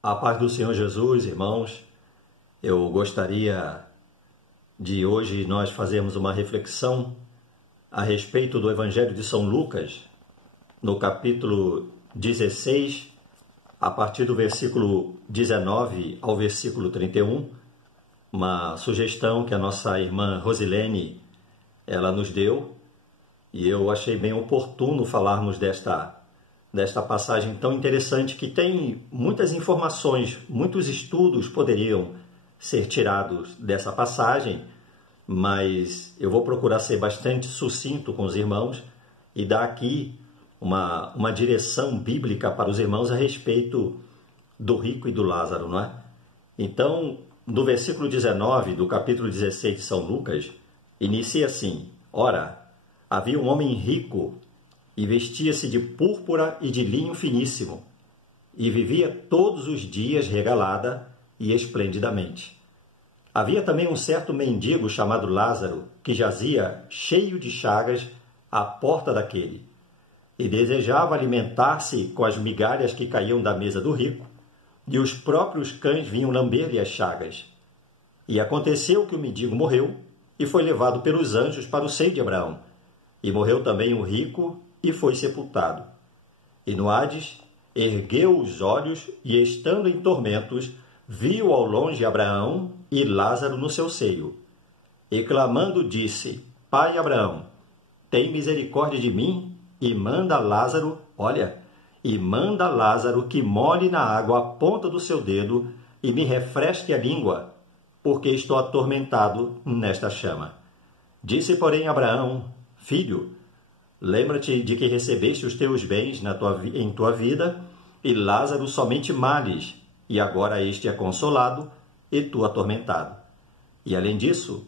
A paz do Senhor Jesus, irmãos, eu gostaria de hoje nós fazermos uma reflexão a respeito do Evangelho de São Lucas, no capítulo 16, a partir do versículo 19 ao versículo 31, uma sugestão que a nossa irmã Rosilene ela nos deu, e eu achei bem oportuno falarmos desta passagem tão interessante que tem muitas informações, muitos estudos poderiam ser tirados dessa passagem, mas eu vou procurar ser bastante sucinto com os irmãos e dar aqui uma direção bíblica para os irmãos a respeito do rico e do Lázaro, não é? Então, no versículo 19 do capítulo 16 de São Lucas, inicia assim: Ora, havia um homem rico e vestia-se de púrpura e de linho finíssimo, e vivia todos os dias regalada e esplendidamente. Havia também um certo mendigo chamado Lázaro, que jazia cheio de chagas à porta daquele, e desejava alimentar-se com as migalhas que caíam da mesa do rico, e os próprios cães vinham lamber-lhe as chagas. E aconteceu que o mendigo morreu, e foi levado pelos anjos para o seio de Abraão. E morreu também o rico, e foi sepultado. E no Hades ergueu os olhos, e estando em tormentos, viu ao longe Abraão e Lázaro no seu seio. E clamando disse: Pai Abraão, tem misericórdia de mim, e manda Lázaro que molhe na água a ponta do seu dedo, e me refresque a língua, porque estou atormentado nesta chama. Disse, porém, Abraão: Filho, lembra-te de que recebeste os teus bens em tua vida, e Lázaro somente males, e agora este é consolado, e tu atormentado. E além disso,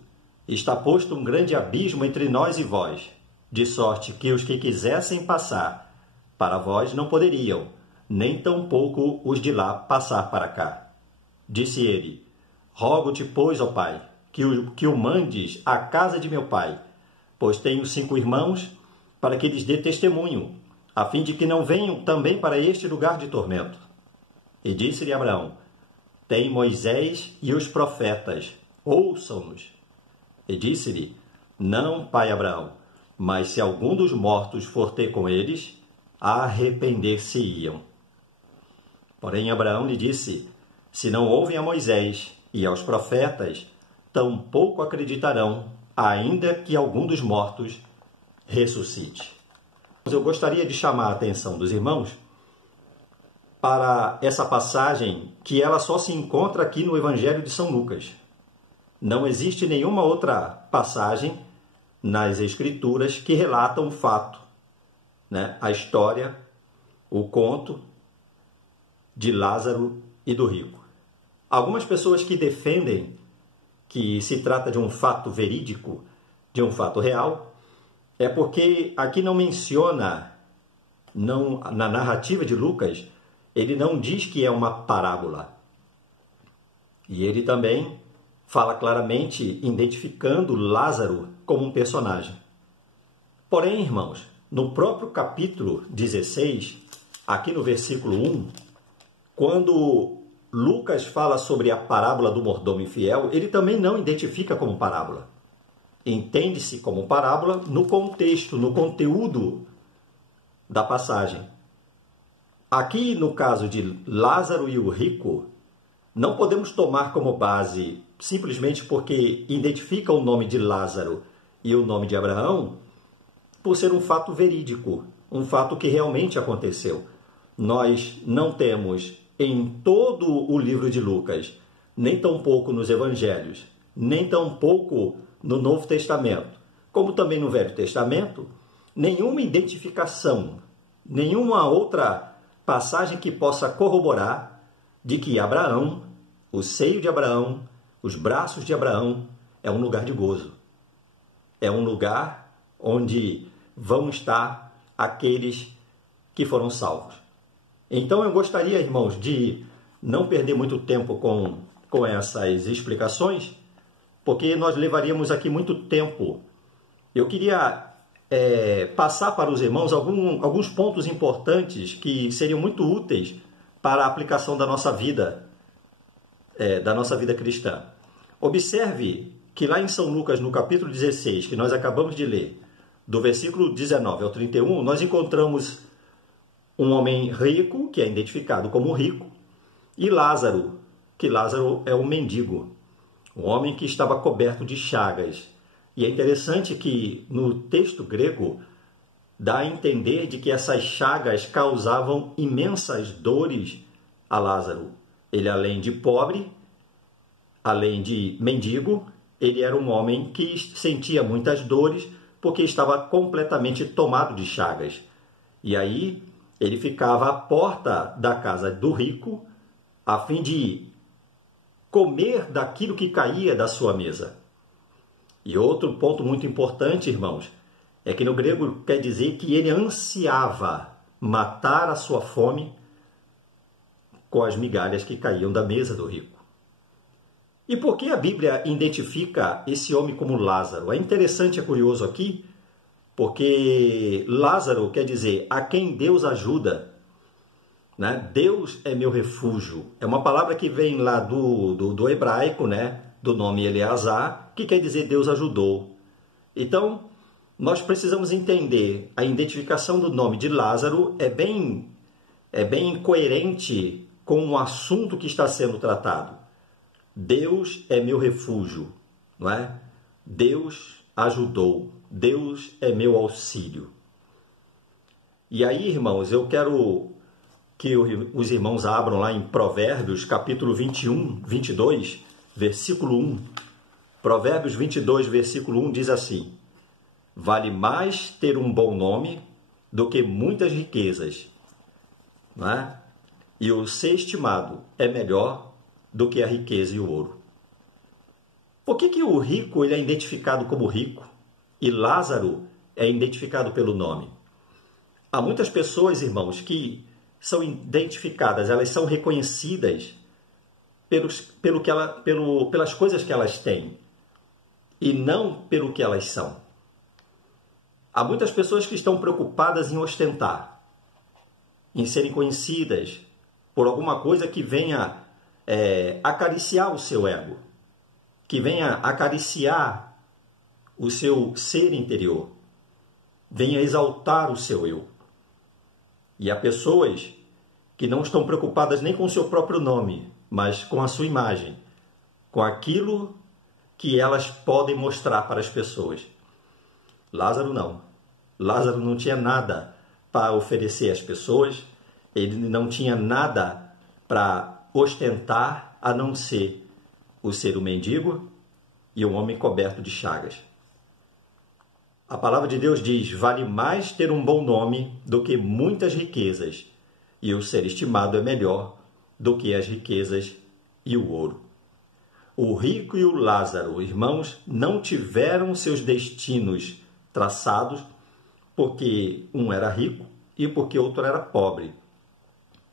está posto um grande abismo entre nós e vós, de sorte que os que quisessem passar para vós não poderiam, nem tampouco os de lá passar para cá. Disse ele: Rogo-te, pois, ó Pai, que o mandes à casa de meu pai, pois tenho 5 irmãos, para que lhes dê testemunho, a fim de que não venham também para este lugar de tormento. E disse-lhe Abraão: Tem Moisés e os profetas, ouçam-nos. E disse-lhe: Não, pai Abraão, mas se algum dos mortos for ter com eles, arrepender-se-iam. Porém Abraão lhe disse: Se não ouvem a Moisés e aos profetas, tampouco acreditarão, ainda que algum dos mortos ressuscite. Eu gostaria de chamar a atenção dos irmãos para essa passagem, que ela só se encontra aqui no Evangelho de São Lucas. Não existe nenhuma outra passagem nas Escrituras que relata um fato, né? A história, o conto de Lázaro e do rico. Algumas pessoas que defendem que se trata de um fato verídico, de um fato real, é porque aqui não menciona, na narrativa de Lucas, ele não diz que é uma parábola. E ele também fala claramente, identificando Lázaro como um personagem. Porém, irmãos, no próprio capítulo 16, aqui no versículo 1, quando Lucas fala sobre a parábola do mordomo infiel, ele também não identifica como parábola. Entende-se como parábola no contexto, no conteúdo da passagem. Aqui, no caso de Lázaro e o rico, não podemos tomar como base, simplesmente porque identifica o nome de Lázaro e o nome de Abraão, por ser um fato verídico, um fato que realmente aconteceu. Nós não temos em todo o livro de Lucas, nem tampouco nos evangelhos, nem tampouco no Novo Testamento, como também no Velho Testamento, nenhuma identificação, nenhuma outra passagem que possa corroborar de que Abraão, o seio de Abraão, os braços de Abraão, é um lugar de gozo. É um lugar onde vão estar aqueles que foram salvos. Então eu gostaria, irmãos, de não perder muito tempo com essas explicações, porque nós levaríamos aqui muito tempo. Eu queria passar para os irmãos alguns pontos importantes que seriam muito úteis para a aplicação da nossa vida cristã. Observe que lá em São Lucas, no capítulo 16, que nós acabamos de ler, do versículo 19 ao 31, nós encontramos um homem rico, que é identificado como rico, e Lázaro, que Lázaro é um mendigo, um homem que estava coberto de chagas. E é interessante que no texto grego dá a entender de que essas chagas causavam imensas dores a Lázaro. Ele, além de pobre, além de mendigo, ele era um homem que sentia muitas dores porque estava completamente tomado de chagas. E aí ele ficava à porta da casa do rico a fim de comer daquilo que caía da sua mesa. E outro ponto muito importante, irmãos, é que no grego quer dizer que ele ansiava matar a sua fome com as migalhas que caíam da mesa do rico. E por que a Bíblia identifica esse homem como Lázaro? É interessante, é curioso aqui, porque Lázaro quer dizer a quem Deus ajuda, né? Deus é meu refúgio. É uma palavra que vem lá do hebraico, né? Do nome Eleazar, que quer dizer Deus ajudou. Então, nós precisamos entender a identificação do nome de Lázaro é bem coerente com o assunto que está sendo tratado. Deus é meu refúgio, não é? Deus ajudou, Deus é meu auxílio. E aí, irmãos, eu quero que os irmãos abram lá em Provérbios, capítulo 22, versículo 1. Provérbios 22, versículo 1 diz assim: vale mais ter um bom nome do que muitas riquezas, não é? E o ser estimado é melhor do que a riqueza e o ouro. Por que o rico ele é identificado como rico e Lázaro é identificado pelo nome? Há muitas pessoas, irmãos, que são identificadas, elas são reconhecidas pelas coisas que elas têm e não pelo que elas são. Há muitas pessoas que estão preocupadas em ostentar, em serem conhecidas por alguma coisa que venha acariciar o seu ego, que venha acariciar o seu ser interior, venha exaltar o seu eu. E há pessoas que não estão preocupadas nem com o seu próprio nome, mas com a sua imagem, com aquilo que elas podem mostrar para as pessoas. Lázaro não. Lázaro não tinha nada para oferecer às pessoas, ele não tinha nada para ostentar a não ser o ser um mendigo e um homem coberto de chagas. A palavra de Deus diz: vale mais ter um bom nome do que muitas riquezas, e o ser estimado é melhor do que as riquezas e o ouro. O rico e o Lázaro, irmãos, não tiveram seus destinos traçados porque um era rico e porque outro era pobre.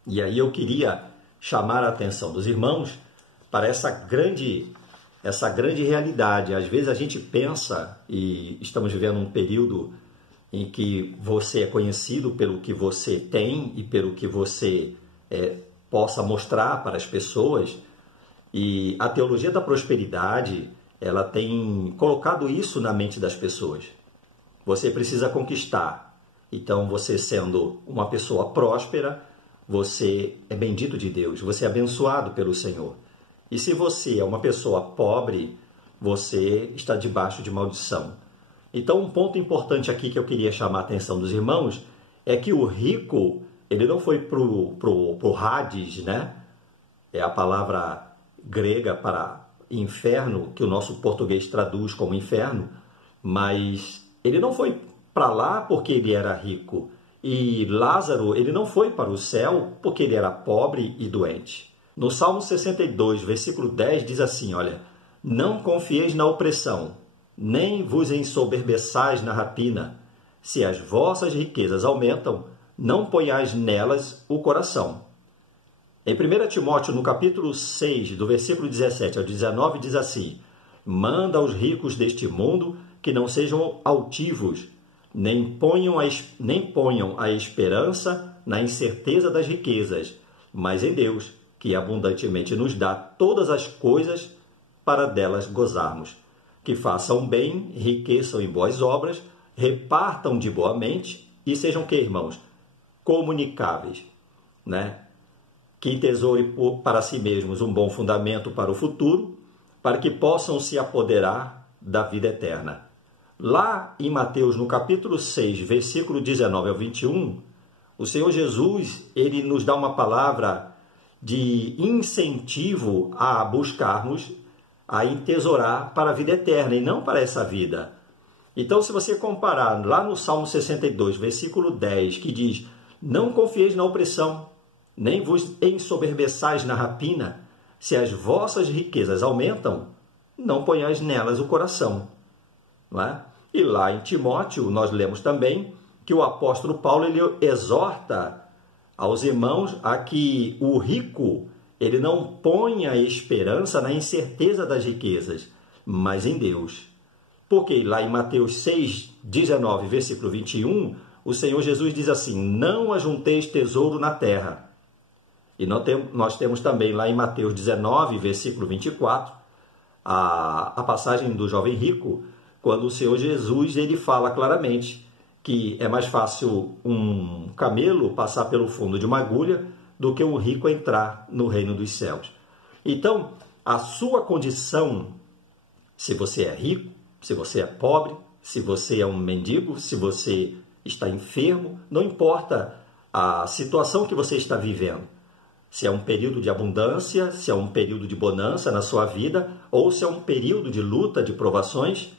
E aí eu queria chamar a atenção dos irmãos para essa grande realidade. Às vezes a gente pensa, e estamos vivendo um período em que você é conhecido pelo que você tem e pelo que você possa mostrar para as pessoas, e a teologia da prosperidade, ela tem colocado isso na mente das pessoas. Você precisa conquistar. Então, você sendo uma pessoa próspera, você é bendito de Deus, você é abençoado pelo Senhor. E se você é uma pessoa pobre, você está debaixo de maldição. Então, um ponto importante aqui que eu queria chamar a atenção dos irmãos é que o rico, ele não foi pro Hades, né? É a palavra grega para inferno, que o nosso português traduz como inferno, mas ele não foi para lá porque ele era rico. E Lázaro, ele não foi para o céu porque ele era pobre e doente. No Salmo 62, versículo 10, diz assim, olha: não confieis na opressão, nem vos ensoberbeçais na rapina. Se as vossas riquezas aumentam, não ponhais nelas o coração. Em 1 Timóteo, no capítulo 6, do versículo 17 ao 19, diz assim: manda aos ricos deste mundo que não sejam altivos, nem ponham a esperança na incerteza das riquezas, mas em Deus, que abundantemente nos dá todas as coisas para delas gozarmos. Que façam bem, enriqueçam em boas obras, repartam de boa mente e sejam, que, irmãos? Comunicáveis, né? Que entesoure para si mesmos um bom fundamento para o futuro, para que possam se apoderar da vida eterna. Lá em Mateus, no capítulo 6, versículo 19 ao 21, o Senhor Jesus, ele nos dá uma palavra de incentivo a buscarmos, a entesourar para a vida eterna e não para essa vida. Então, se você comparar lá no Salmo 62, versículo 10, que diz: não confieis na opressão, nem vos ensoberbeçais na rapina, se as vossas riquezas aumentam, não ponhais nelas o coração. Não é? E lá em Timóteo, nós lemos também que o apóstolo Paulo ele exorta aos irmãos a que o rico ele não ponha esperança na incerteza das riquezas, mas em Deus. Porque lá em Mateus 6, 19, versículo 21, o Senhor Jesus diz assim: não ajunteis tesouro na terra. E nós temos também lá em Mateus 19, versículo 24, a passagem do jovem rico, quando o Senhor Jesus ele fala claramente que é mais fácil um camelo passar pelo fundo de uma agulha do que um rico entrar no reino dos céus. Então, a sua condição, se você é rico, se você é pobre, se você é um mendigo, se você está enfermo, não importa a situação que você está vivendo. Se é um período de abundância, se é um período de bonança na sua vida, ou se é um período de luta, de provações,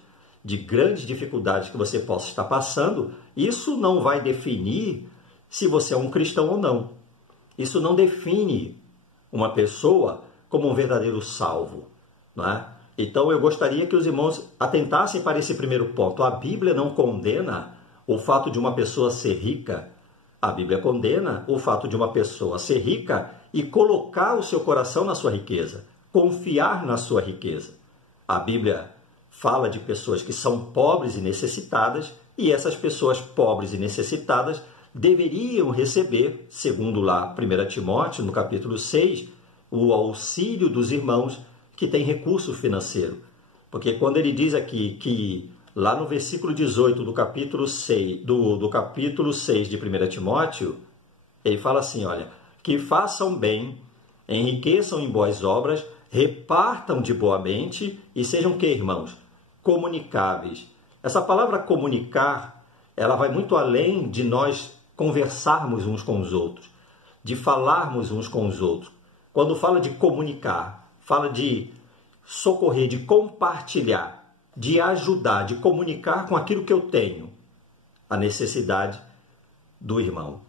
de grandes dificuldades que você possa estar passando, isso não vai definir se você é um cristão ou não. Isso não define uma pessoa como um verdadeiro salvo, não é? Então eu gostaria que os irmãos atentassem para esse primeiro ponto. A Bíblia não condena o fato de uma pessoa ser rica. A Bíblia condena o fato de uma pessoa ser rica e colocar o seu coração na sua riqueza, confiar na sua riqueza. A Bíblia fala de pessoas que são pobres e necessitadas, e essas pessoas pobres e necessitadas deveriam receber, segundo lá 1 Timóteo, no capítulo 6, o auxílio dos irmãos que têm recurso financeiro. Porque quando ele diz aqui que, lá no versículo 18 do capítulo 6, do capítulo 6 de 1 Timóteo, ele fala assim, olha, que façam bem, enriqueçam em boas obras, repartam de boa mente e sejam, que, irmãos? Comunicáveis. Essa palavra comunicar, ela vai muito além de nós conversarmos uns com os outros, de falarmos uns com os outros. Quando fala de comunicar, fala de socorrer, de compartilhar, de ajudar, de comunicar com aquilo que eu tenho, a necessidade do irmão.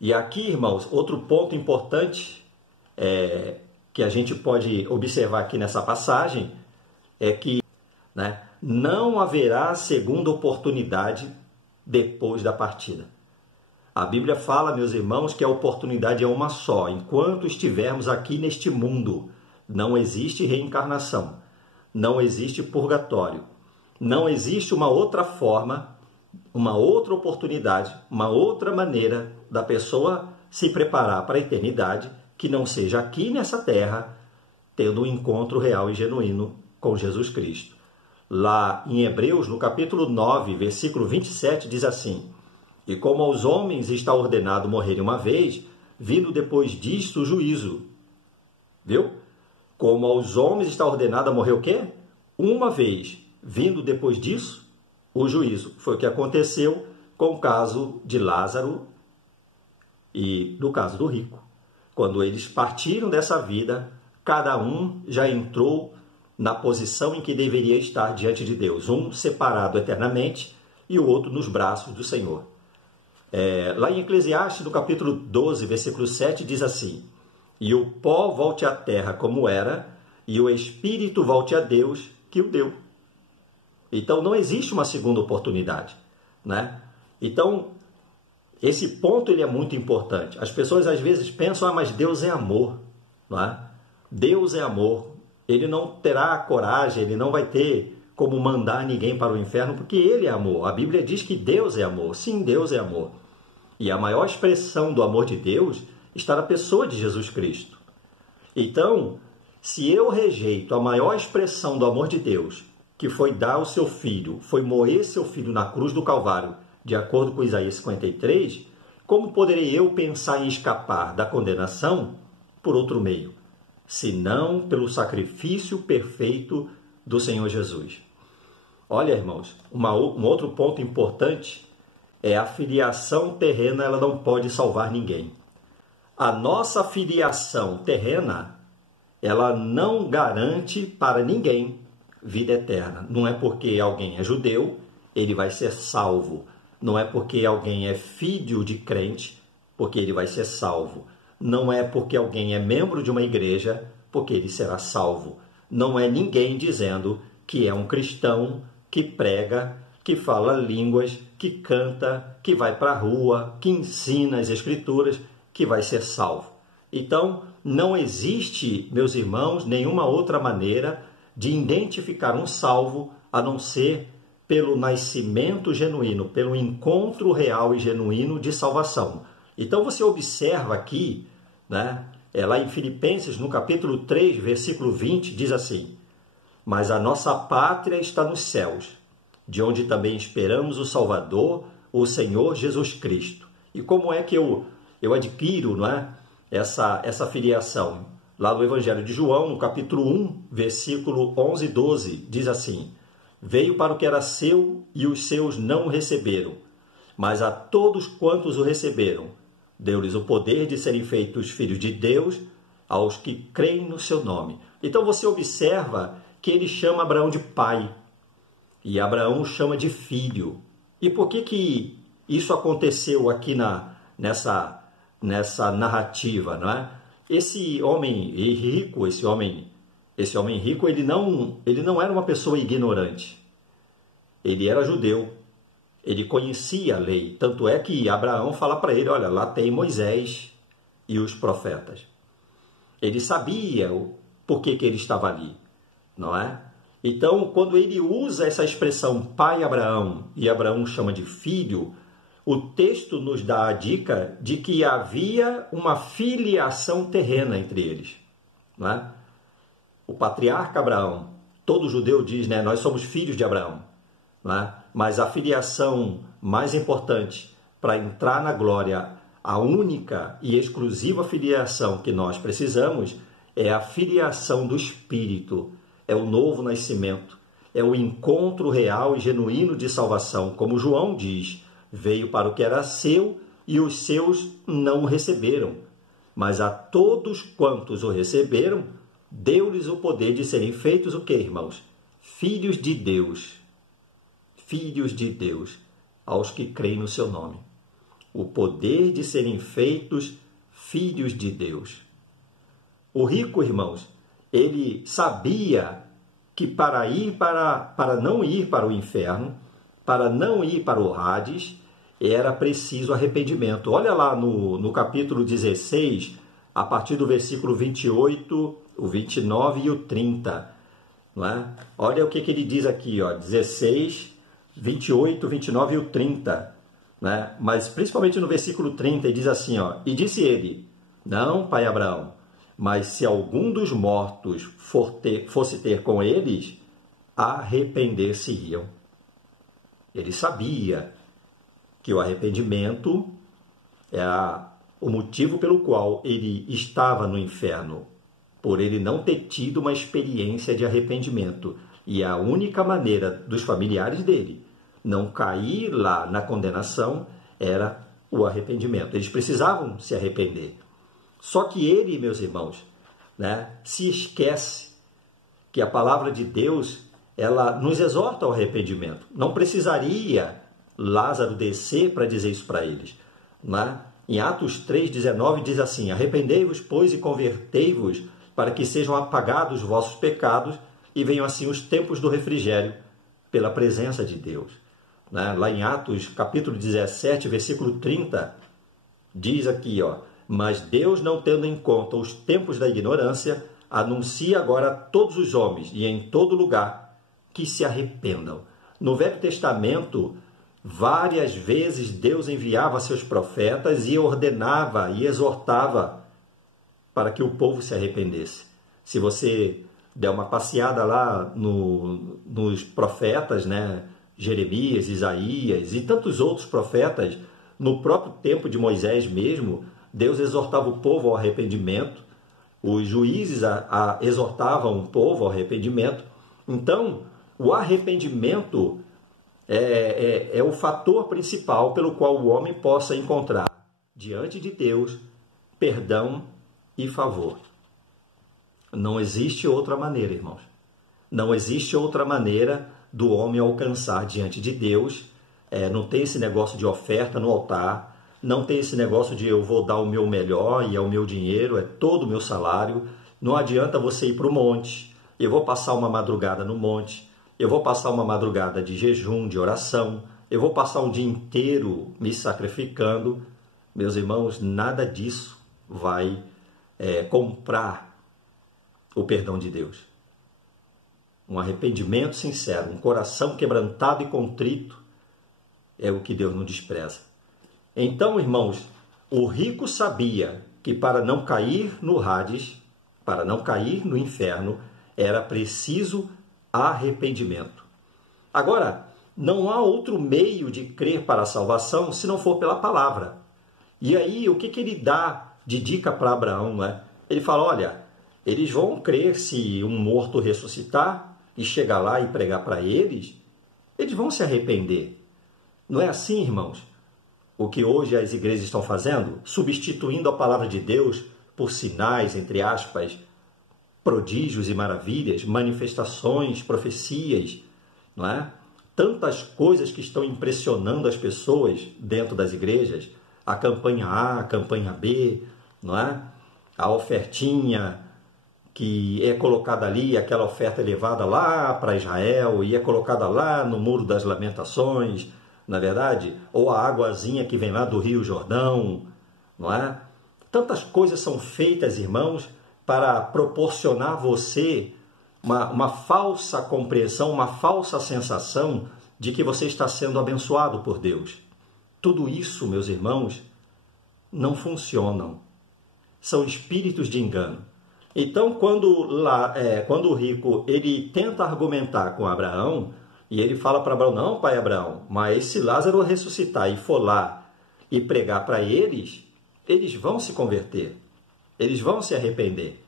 E aqui, irmãos, outro ponto importante que a gente pode observar aqui nessa passagem é que, né, não haverá segunda oportunidade depois da partida. A Bíblia fala, meus irmãos, que a oportunidade é uma só. Enquanto estivermos aqui neste mundo, não existe reencarnação, não existe purgatório, não existe uma outra forma, uma outra oportunidade, uma outra maneira da pessoa se preparar para a eternidade que não seja aqui nessa terra, tendo um encontro real e genuíno com Jesus Cristo. Lá em Hebreus, no capítulo 9, versículo 27, diz assim: e como aos homens está ordenado morrerem uma vez, vindo depois disto o juízo. Viu? Como aos homens está ordenado a morrer o quê? Uma vez, vindo depois disso o juízo. Foi o que aconteceu com o caso de Lázaro e do caso do rico. Quando eles partiram dessa vida, cada um já entrou na posição em que deveria estar diante de Deus. Um separado eternamente e o outro nos braços do Senhor. Lá em Eclesiastes, no capítulo 12, versículo 7, diz assim: e o pó volte à terra como era, e o espírito volte a Deus que o deu. Então não existe uma segunda oportunidade, né? Então, esse ponto ele é muito importante. As pessoas às vezes pensam, mas Deus é amor, não é? Deus é amor. Ele não terá coragem, ele não vai ter como mandar ninguém para o inferno, porque ele é amor. A Bíblia diz que Deus é amor. Sim, Deus é amor. E a maior expressão do amor de Deus está na pessoa de Jesus Cristo. Então, se eu rejeito a maior expressão do amor de Deus, que foi dar o seu filho, foi moer seu filho na cruz do Calvário, de acordo com Isaías 53, como poderei eu pensar em escapar da condenação por outro meio, senão pelo sacrifício perfeito do Senhor Jesus? Olha, irmãos, um outro ponto importante é a filiação terrena, ela não pode salvar ninguém. A nossa filiação terrena, ela não garante para ninguém vida eterna. Não é porque alguém é judeu, ele vai ser salvo. Não é porque alguém é filho de crente, porque ele vai ser salvo. Não é porque alguém é membro de uma igreja, porque ele será salvo. Não é ninguém dizendo que é um cristão, que prega, que fala línguas, que canta, que vai para a rua, que ensina as escrituras, que vai ser salvo. Então, não existe, meus irmãos, nenhuma outra maneira de identificar um salvo a não ser pelo nascimento genuíno, pelo encontro real e genuíno de salvação. Então, você observa aqui, né, lá em Filipenses, no capítulo 3, versículo 20, diz assim: mas a nossa pátria está nos céus, de onde também esperamos o Salvador, o Senhor Jesus Cristo. E como é que eu adquiro, não é, essa filiação? Lá no Evangelho de João, no capítulo 1, versículo 11 e 12, diz assim: veio para o que era seu e os seus não o receberam, mas a todos quantos o receberam, deu-lhes o poder de serem feitos filhos de Deus, aos que creem no seu nome. Então você observa que ele chama Abraão de pai, e Abraão o chama de filho. E por que isso aconteceu aqui nessa narrativa, não é? Esse homem rico, ele não era uma pessoa ignorante. Ele era judeu. Ele conhecia a lei. Tanto é que Abraão fala para ele: olha, lá tem Moisés e os profetas. Ele sabia por que ele estava ali, não é? Então, quando ele usa essa expressão pai Abraão, e Abraão chama de filho, o texto nos dá a dica de que havia uma filiação terrena entre eles, não é? O patriarca Abraão, todo judeu diz, né, nós somos filhos de Abraão, não é? Mas a filiação mais importante para entrar na glória, a única e exclusiva filiação que nós precisamos é a filiação do Espírito, é o novo nascimento, é o encontro real e genuíno de salvação. Como João diz, veio para o que era seu e os seus não o receberam. Mas a todos quantos o receberam, deu-lhes o poder de serem feitos o quê, irmãos? Filhos de Deus. Filhos de Deus, aos que creem no seu nome. O poder de serem feitos filhos de Deus. O rico, irmãos, ele sabia que para não ir para o inferno, para não ir para o Hades, era preciso arrependimento. Olha lá no capítulo 16, a partir do versículo 28, o 29 e o 30. Não é? Olha o que ele diz aqui, ó, 16, 28, 29 e o 30. Né? Mas principalmente no versículo 30, ele diz assim, ó, e disse ele: não, pai Abraão, mas se algum dos mortos fosse ter com eles, arrepender-se-iam. Ele sabia que o arrependimento era o motivo pelo qual ele estava no inferno, por ele não ter tido uma experiência de arrependimento. E a única maneira dos familiares dele não cair lá na condenação era o arrependimento. Eles precisavam se arrepender. Só que ele, meus irmãos, né, se esquece que a palavra de Deus, ela nos exorta ao arrependimento. Não precisaria Lázaro descer para dizer isso para eles. Né? Em Atos 3,19 diz assim: arrependei-vos, pois, e convertei-vos, para que sejam apagados os vossos pecados e venham assim os tempos do refrigério pela presença de Deus. Né? Lá em Atos, capítulo 17, versículo 30, diz aqui, ó, mas Deus, não tendo em conta os tempos da ignorância, anuncia agora a todos os homens e em todo lugar que se arrependam. No Velho Testamento, Várias vezes Deus enviava seus profetas e ordenava e exortava para que o povo se arrependesse. Se você der uma passeada lá nos profetas, né? Jeremias, Isaías e tantos outros profetas, no próprio tempo de Moisés mesmo, Deus exortava o povo ao arrependimento, os juízes exortavam o povo ao arrependimento. Então, o arrependimento é o fator principal pelo qual o homem possa encontrar diante de Deus perdão e favor. Não existe outra maneira, irmãos. Não existe outra maneira do homem alcançar diante de Deus. Não tem esse negócio de oferta no altar, não tem esse negócio de eu vou dar o meu melhor e é o meu dinheiro, é todo o meu salário. Não adianta você ir para o monte, eu vou passar uma madrugada no monte, eu vou passar uma madrugada de jejum, de oração, eu vou passar um dia inteiro me sacrificando. Meus irmãos, nada disso vai comprar o perdão de Deus. Um arrependimento sincero, um coração quebrantado e contrito é o que Deus não despreza. Então, irmãos, o rico sabia que para não cair no Hades, para não cair no inferno, era preciso arrependimento. Agora, não há outro meio de crer para a salvação se não for pela palavra. E aí, o que ele dá de dica para Abraão? Ele fala, olha, eles vão crer se um morto ressuscitar e chegar lá e pregar para eles vão se arrepender. Não é assim, irmãos? O que hoje as igrejas estão fazendo? Substituindo a palavra de Deus por sinais, entre aspas, prodígios e maravilhas, manifestações, profecias, não é? Tantas coisas que estão impressionando as pessoas dentro das igrejas. A campanha A, a campanha B, não é? A ofertinha que é colocada ali, aquela oferta é levada lá para Israel e é colocada lá no Muro das Lamentações, na verdade, ou a águazinha que vem lá do Rio Jordão, não é? Tantas coisas são feitas, irmãos, para proporcionar a você uma falsa compreensão, uma falsa sensação de que você está sendo abençoado por Deus. Tudo isso, meus irmãos, não funcionam. São espíritos de engano. Então, quando o rico ele tenta argumentar com Abraão, e ele fala para Abraão, não, pai Abraão, mas se Lázaro ressuscitar e for lá e pregar para eles vão se converter, eles vão se arrepender.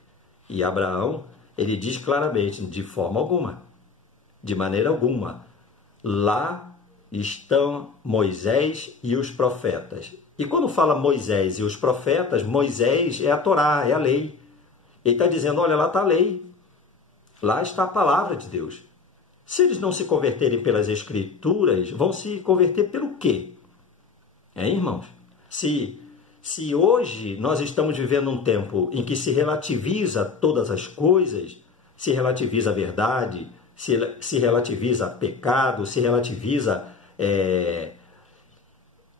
E Abraão, ele diz claramente, de forma alguma, de maneira alguma, lá estão Moisés e os profetas. E quando fala Moisés e os profetas, Moisés é a Torá, é a lei. Ele está dizendo, olha, lá está a lei, lá está a palavra de Deus. Se eles não se converterem pelas Escrituras, vão se converter pelo quê? Irmãos? Se hoje nós estamos vivendo um tempo em que se relativiza todas as coisas, se relativiza a verdade, se relativiza pecado, se relativiza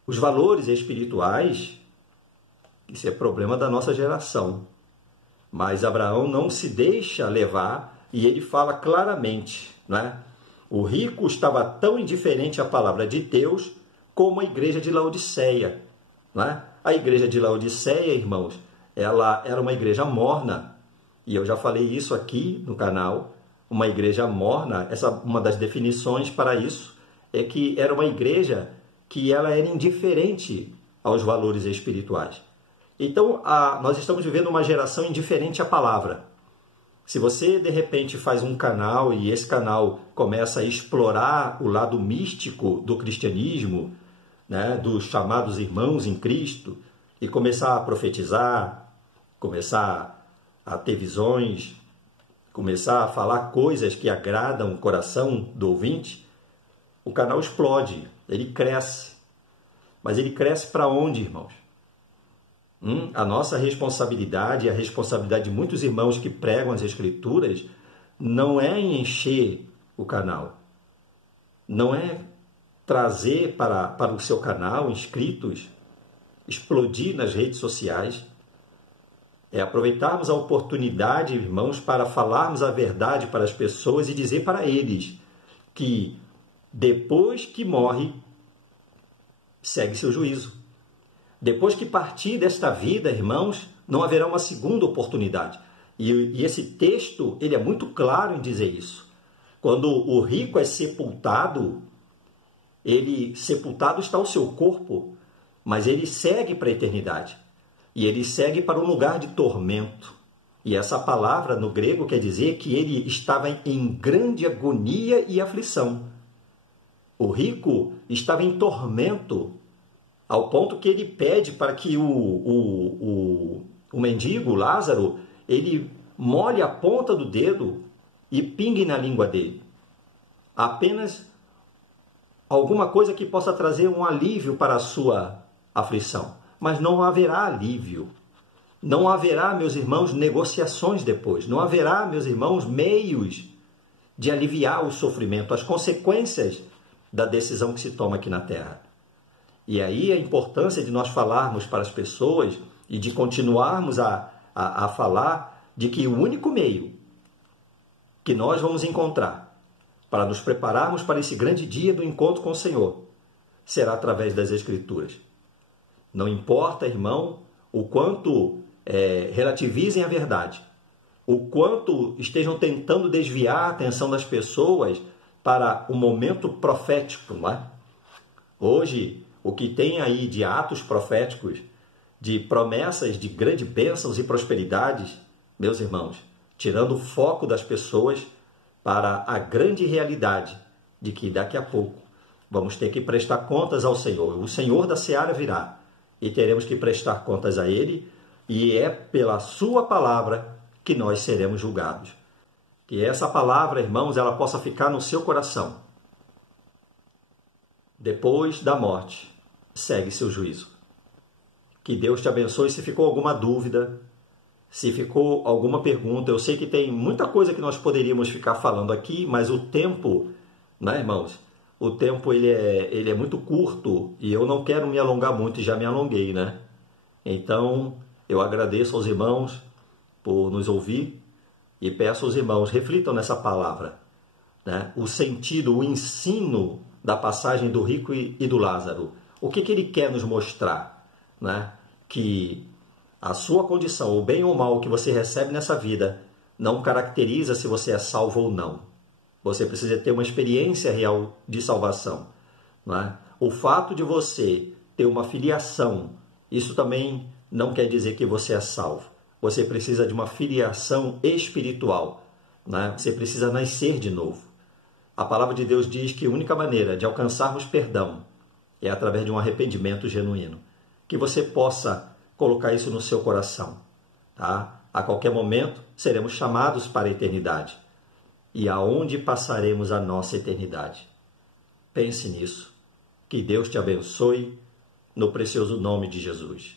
os valores espirituais, isso é problema da nossa geração. Mas Abraão não se deixa levar e ele fala claramente, não é? O rico estava tão indiferente à palavra de Deus como a igreja de Laodiceia, não é? A igreja de Laodiceia, irmãos, ela era uma igreja morna, e eu já falei isso aqui no canal. Uma igreja morna, uma das definições para isso é que era uma igreja que ela era indiferente aos valores espirituais. Então, nós estamos vivendo uma geração indiferente à palavra. Se você, de repente, faz um canal e esse canal começa a explorar o lado místico do cristianismo, né, dos chamados irmãos em Cristo, e começar a profetizar, começar a ter visões, começar a falar coisas que agradam o coração do ouvinte, o canal explode, ele cresce. Mas ele cresce para onde, irmãos? A nossa responsabilidade, a responsabilidade de muitos irmãos que pregam as Escrituras, não é em encher o canal, não é trazer para o seu canal inscritos, explodir nas redes sociais, é aproveitarmos a oportunidade, irmãos, para falarmos a verdade para as pessoas e dizer para eles que depois que morre, segue seu juízo. Depois que partir desta vida, irmãos, não haverá uma segunda oportunidade. E esse texto, ele é muito claro em dizer isso. Quando o rico é sepultado, sepultado está o seu corpo, mas ele segue para a eternidade. E ele segue para um lugar de tormento. E essa palavra no grego quer dizer que ele estava em grande agonia e aflição. O rico estava em tormento, ao ponto que ele pede para que o mendigo, Lázaro, ele molhe a ponta do dedo e pingue na língua dele. Apenas alguma coisa que possa trazer um alívio para a sua aflição. Mas não haverá alívio. Não haverá, meus irmãos, negociações depois. Não haverá, meus irmãos, meios de aliviar o sofrimento, as consequências da decisão que se toma aqui na Terra. E aí a importância de nós falarmos para as pessoas e de continuarmos a falar de que o único meio que nós vamos encontrar para nos prepararmos para esse grande dia do encontro com o Senhor será através das Escrituras. Não importa, irmão, o quanto relativizem a verdade, o quanto estejam tentando desviar a atenção das pessoas para o momento profético, não é? Hoje, o que tem aí de atos proféticos, de promessas de grandes bênçãos e prosperidades, meus irmãos, tirando o foco das pessoas para a grande realidade de que daqui a pouco vamos ter que prestar contas ao Senhor. O Senhor da Seara virá e teremos que prestar contas a Ele, e é pela sua palavra que nós seremos julgados. Que essa palavra, irmãos, ela possa ficar no seu coração. Depois da morte, segue seu juízo. Que Deus te abençoe. Se ficou alguma dúvida, se ficou alguma pergunta, eu sei que tem muita coisa que nós poderíamos ficar falando aqui, mas o tempo, né, irmãos? O tempo ele é muito curto e eu não quero me alongar muito e já me alonguei, né? Então, eu agradeço aos irmãos por nos ouvir e peço aos irmãos, reflitam nessa palavra, né? O sentido, o ensino da passagem do rico e do Lázaro. O que ele quer nos mostrar, né? Que a sua condição, o bem ou mal que você recebe nessa vida, não caracteriza se você é salvo ou não. Você precisa ter uma experiência real de salvação, não é? O fato de você ter uma filiação, isso também não quer dizer que você é salvo. Você precisa de uma filiação espiritual, né? Você precisa nascer de novo. A palavra de Deus diz que a única maneira de alcançarmos perdão é através de um arrependimento genuíno. Que você possa colocar isso no seu coração, tá? A qualquer momento seremos chamados para a eternidade. E aonde passaremos a nossa eternidade? Pense nisso. Que Deus te abençoe no precioso nome de Jesus.